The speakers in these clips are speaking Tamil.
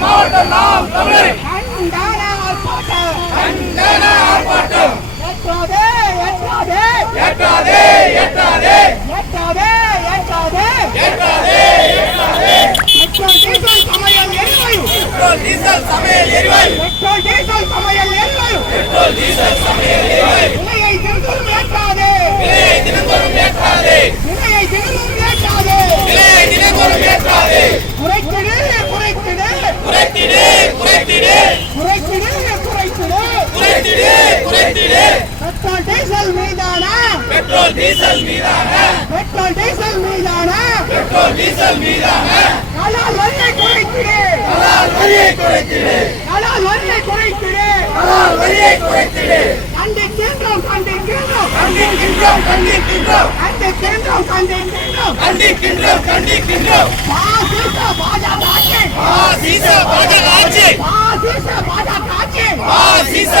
மாவட்டம் நாம் தமிழர் ஆர்ப்பாட்டம் பெட்ரோல் டீசல் சமையல் எரிவாயு? பெட்ரோல் டீசல் சமையல் எரிவாயு? பெட்ரோல் டீசல் சமையல் எரிவாயு பெட்ரோல் டீசல் சமையல் குறைத்திடு பெட்ரோல் டீசல் மீதான பெட்ரோல் டீசல் மீதான பெட்ரோல் டீசல் மீதான பெட்ரோல் டீசல் மீதான கலால் வரியை குறைத்திடு கலால் வரியை குறைத்திடு கலால் வரியை குறைத்திடு கலால் வரியை குறைத்திடு கண்டிக்கின்றோம் கண்டிக்கின்றோம் கண்டிக்கின்றோம் கண்டிக்கின்றோம் கண்டிக்கின்றோம் கண்டிக்கின்றோம் கண்டிக்கின்றோம் கண்டிக்கின்றோம் பாசிச பாஜக ஆட்சி ஆ சீச பாஜக ஆட்சி பாசிச பாஜக ஆட்சி ஆ சீச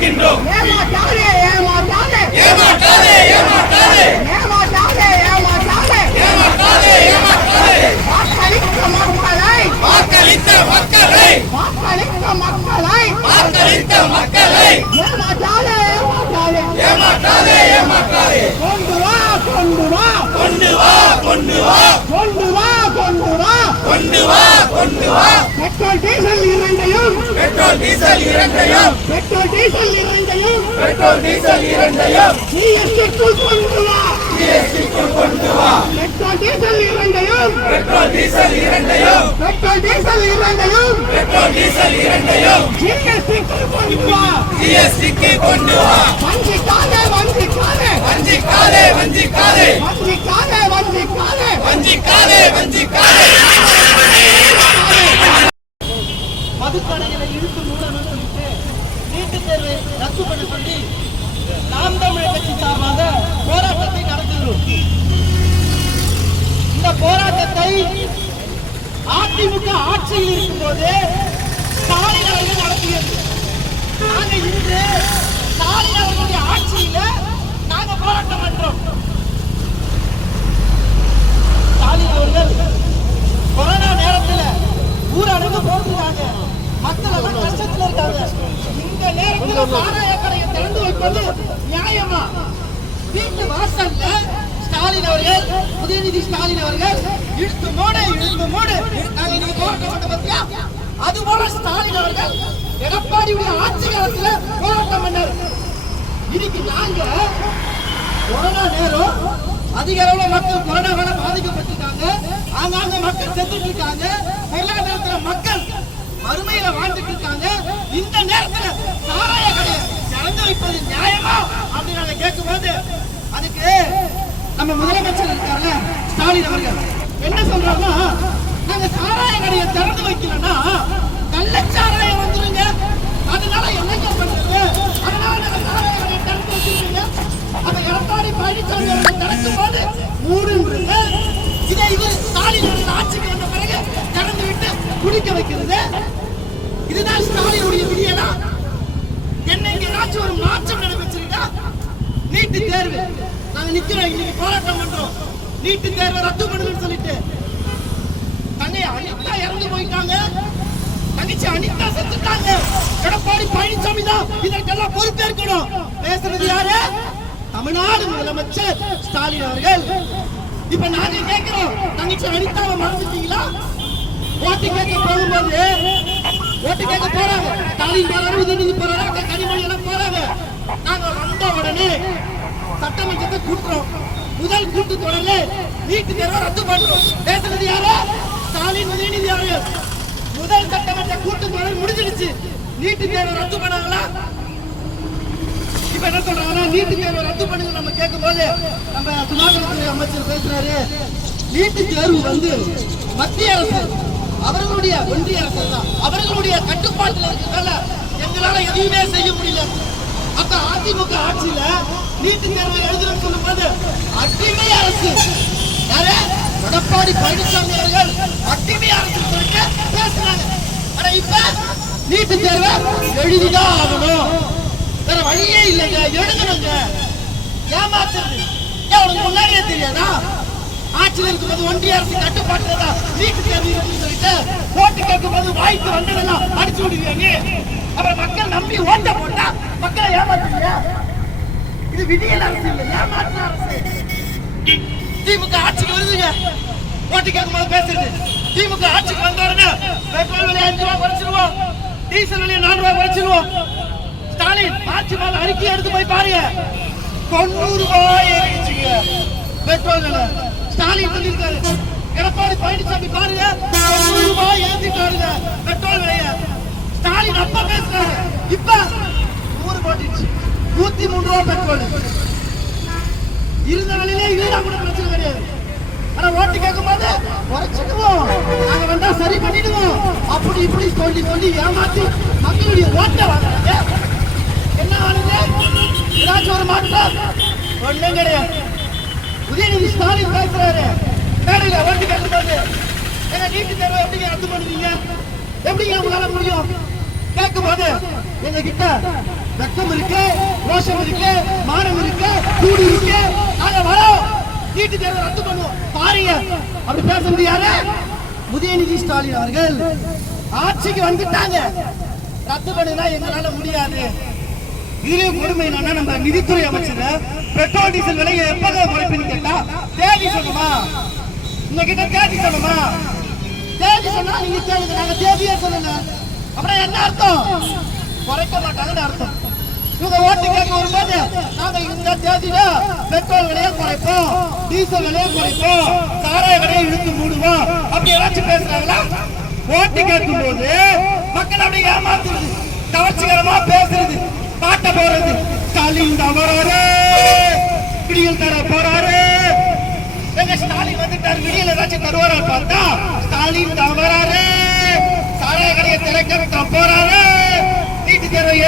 கண்டிக்கின்றோம் ஏமாற்றாதே ஏமாற்றாதே. ஏமாற்றாதே ஏமாற்றாதே. ஏமாற்றாதே ஏமாற்றாதே. ஏமாற்றாதே ஏமாற்றாதே. வாக்களித்த மக்களை. வாக்களித்த மக்களை. வாக்களித்த மக்களை. வாக்களித்த மக்களை. ஏமாற்றாதே ஏமாற்றாதே. ஏமாற்றாதே ஏமாற்றாதே. கொண்டு வா கொண்டு வா. கொண்டு வா கொண்டு வா. கொண்டு வா கொண்டு வா. கொண்டு வா கொண்டு வா. பெட்ரோல் டீசல் இரண்டையும் பெட்ரோல் டீசல் இரண்டையும். பெட்ரோல் டீசல் இரண்டையும். பெட்ரோல் டீசல் இரண்டையும். ஜிஎஸ்டிக்குள் கொண்டு வா. ஜிஎஸ்டிக்குள் கொண்டு வா. பெட்ரோல் டீசல் இரண்டையும். பெட்ரோல் டீசல் இரண்டையும். பெட்ரோல் டீசல் இரண்டையும். பெட்ரோல் டீசல் இரண்டையும். ஜிஎஸ்டிக்குள் கொண்டு வா. ஜிஎஸ்டிக்கு கொண்டு வா. வஞ்சிக்காதே வஞ்சிக்காதே. வஞ்சிக்காதே வஞ்சிக்காதே. வஞ்சிக்காதே வஞ்சிக்காதே. வஞ்சிக்காதே வஞ்சிக்காதே மதுக்கடைகளை இழுத்து மூடணும்னு சொல்லிட்டு நீட்டுத் தேர்வை ரத்து பண்ண சொல்லி நாம் தமிழர் கட்சி சார்பாக போராட்டத்தை நடத்துகிறோம் இந்த போராட்டத்தை அதிமுக ஆட்சியில் இருக்கும்போது ஸ்டாலின் அவர்கள் நடத்தியது. நாங்க இன்று ஸ்டாலின் அவர்களுடைய ஆட்சியில நாங்க போராட்டம் பண்றோம். ஸ்டாலின் அவர்கள் கொரோனா நேரத்துல ஊரடங்கு போட்டுருக்காங்க. மக்கள் எல்லாம் கஷ்டத்துல இருக்காங்க. இந்த நேரத்துல சாராய கடையை திறந்து வைப்பது நியாயமா? வீட்டு வாசல்ல ஸ்டாலின் அவர்கள் உதயநிதி ஸ்டாலின் அவர்கள் இழுத்து மூடு இழுத்து மூடு போராட்டம் பத்தியா? அது போல ஸ்டாலின் அவர்கள் எடப்பாடியுடைய ஆட்சி காலத்துல போராட்டம் பண்ணார். இன்னைக்கு நாங்க கொரோனா நேரம் அதிக அளவுல மக்கள் கொரோனாவால பாதிக்கப்பட்டிருக்காங்க. ஆங்காங்க மக்கள் செத்துட்டு இருக்காங்க பொருளாதாரத்துல மக்கள் வறுமையில வாழ்ந்துட்டு இருக்காங்க இந்த நேரத்துல சாராய கடையை திறந்து வைப்பது நியாயமா? அப்படின்னு அதை கேட்கும்போது அதுக்கு நம்ம முதலமைச்சர் இருக்காருல்ல ஸ்டாலின் அவர்கள். என்ன சொல்றாங்கன்னா நாங்க சாராய கடையை திறந்து வைக்கலன்னா கள்ளச்சாராயம் வந்துருங்க. அதனால என்னங்க பண்றது? அதனால நாங்க சாராய கடையை திறந்து வச்சிருக்கீங்க. அப்ப எடப்பாடி பழனிசாமி அவர்கள் திறக்கும் போது மூடுன்றது இதை இது ஸ்டாலின் அவர்கள் ஆட்சிக்கு வந்த பிறகு திறந்து விட்டு குடிக்க வைக்கிறது. இதுதான் ஸ்டாலினுடைய விடியலா என்னைக்கு ஏதாச்சும் ஒரு மாற்றம் நடைபெற்றிருக்கா நீட்டு தேர்வு. நாங்க நிக்கிறோம் இன்னைக்கு போராட்டம் பண்றோம். நீட்டு தேர்வை ரத்து பண்ணுங்கன்னு சொல்லிட்டு தங்கச்சி அனிதா செத்துட்டாங்க. எடப்பாடி பழனிசாமி தான் இதற்கெல்லாம் பொறுப்பேற்கணும். பேசுறது யாரு? தமிழ்நாடு முதலமைச்சர் ஸ்டாலின் அவர்கள். இப்ப நாங்க கேட்கிறோம் தங்கச்சி அனிதாவை மறந்துட்டீங்களா? ஓட்டு கேட்க போகும்போது ஓட்டு கேட்க போறாங்க. ஸ்டாலின் போறாரு உதயநிதி போறாரு? கனிமொழி எல்லாம் போறாங்க. நாங்க வந்த உடனே சட்டமன்றத்தை கூட்டுறோம். முதல் கூட்டத்தொடர்ல நீட்டு தேர்வை ரத்து பண்றோம். பேசுறது யாரு? ஸ்டாலின் உதயநிதி அவர்கள். முதல் சட்டமன்ற கூட்டத்தொடர் முடிஞ்சிடுச்சு. நீட்டு தேர்வு ரத்து பண்ணாங்களா? இப்ப என்ன சொல்றாங்கன்னா நீட்டு தேர்வு ரத்து பண்ணுங்க நம்ம கேட்கும்போது நம்ம சுகாதாரத்துறை அமைச்சர் பேசுறாரு. நீட்டு தேர்வு வந்து மத்திய அரசு அவர்களுடைய ஒன்றிய அரசு தான். அவர்களுடைய கட்டுப்பாட்டில் இருக்கிறதால எங்களால எதுவுமே செய்ய முடியல. அப்ப அதிமுக ஆட்சியில நீட்டு தேர்வை சொல்லும் சொல்லும்போது அடிமை அரசு. யாரு? எடப்பாடி பழனிசாமி அவர்கள். அடிமை அரசு ஆனா இப்ப நீட்டு தேர்வை எழுதிதான் ஆகணும். வேற வழியே இல்லைங்க. எழுதணுங்க. ஏமாத்துறது. ஏன் உனக்கு முன்னாடியே தெரியாதா? ஆட்சியில் இருக்கும்போது ஒன்றிய அரசு கட்டுப்பாட்டுல தான் நீட்டு தேர்வு இருக்குன்னு சொல்லிட்டு ஓட்டு கேட்கும்போது வாய்ப்பு வந்ததெல்லாம் அடிச்சு விடுவீங்க அப்புறம் மக்கள் நம்பி ஓட்ட போட்டா மக்களை ஏமாத்துறீங்க இது விடியல் அரசு இல்லை ஏமாற்று அரசு. திமுக ஆட்சிக்கு வருதுங்க. ஓட்டு கேட்கும்போது பேசுறது. திமுக ஆட்சிக்கு வந்தாருன்னு பெட்ரோல் விலை அஞ்சு ரூபா குறைச்சிருவோம். டீசல் விலையை நாலு ரூபா குறைச்சிருவோம். ஸ்டாலின் மார்ச் மாதம் அறிக்கை எடுத்து போய் பாருங்க. தொண்ணூறு ரூபாய் ஏறிடுச்சுங்க. பெட்ரோல் விலை. ஸ்டாலின் சொல்லியிருக்காரு. எடப்பாடி பழனிசாமி பாருங்க. தொண்ணூறு ரூபாய் ஏற்றிட்டாருங்க பெட்ரோல் விலைய. ஸ்டாலின் அப்ப பேசுறாரு. இப்ப நூறு போட்டுச்சு நூத்தி மூணு ரூபாய் பெட்ரோல். இருந்த வேலையிலே இருந்தா கூட பிரச்சனை கிடையாது. ஓட்டு கேட்கும்போது குறைச்சிக்குவோம் நாங்க வந்தா சரி பண்ணிடுவோம். அப்படி இப்படி சொல்லி சொல்லி ஏமாத்தி மக்களுடைய ஓட்டை வாங்குறாங்க. என்ன ஆனது ஏதாச்சும் ஒரு மாற்றம் ஒண்ணும் கிடையாது. உதயநிதி ஸ்டாலின் பேசுறாரு. மேடையில ஓட்டு கேட்கும்போது எங்க நீட்டு தேர்வை எப்படி ரத்து பண்ணுவீங்க? எப்படி உங்களால முடியும்? கேட்கும் போது எங்க கிட்ட வெக்கம் இருக்கு ரோஷம் இருக்கு மானம் இருக்கு கூடி இருக்கு நாங்க வரோம் நீட்டு தேர்வை ரத்து பண்ணுவோம் பாருங்க அப்படி பேச முடியாது உதயநிதி ஸ்டாலின் அவர்கள். ஆட்சிக்கு வந்துட்டாங்க. ரத்து பண்ணினா எங்களால முடியாது. இதுலயும் கொடுமை என்னன்னா நம்ம நிதித்துறை அமைச்சர் பெட்ரோல் டீசல் விலையை எப்போது குறைப்புன்னு கேட்டா தேதி சொல்லுமா? உங்ககிட்ட தேதி சொல்லுமா? தேதி சொன்னா நீங்க கேளுங்க நாங்க தேதியே சொல்லல. அப்புறம் என்ன அர்த்தம்? குறைக்க மாட்டாங்கன்னு அர்த்தம். இவங்க ஓட்டு கேட்க வரும்போது நாங்க இந்த தேதியில பெட்ரோல் விலையை குறைப்போம். டீசல் விலையை குறைப்போம். சாராய விலையை இழுத்து மூடுவோம். அப்படி ஏதாச்சும் பேசுறாங்களா? ஓட்டு கேட்கும் போது மக்கள் அப்படி ஏமாத்துறது கவர்ச்சிகரமா பேசுறது பாட்ட போறது ஸ்டாலின் தவறாரு விடியல் தர போறாரு. எங்க ஸ்டாலின் வந்துட்டாரு. விடியல் ஏதாச்சும் தருவாரா பார்த்தா ஸ்டாலின் தவறாரு சாராய கடையை திறக்க போறாரு. வீட்டு தேர்வை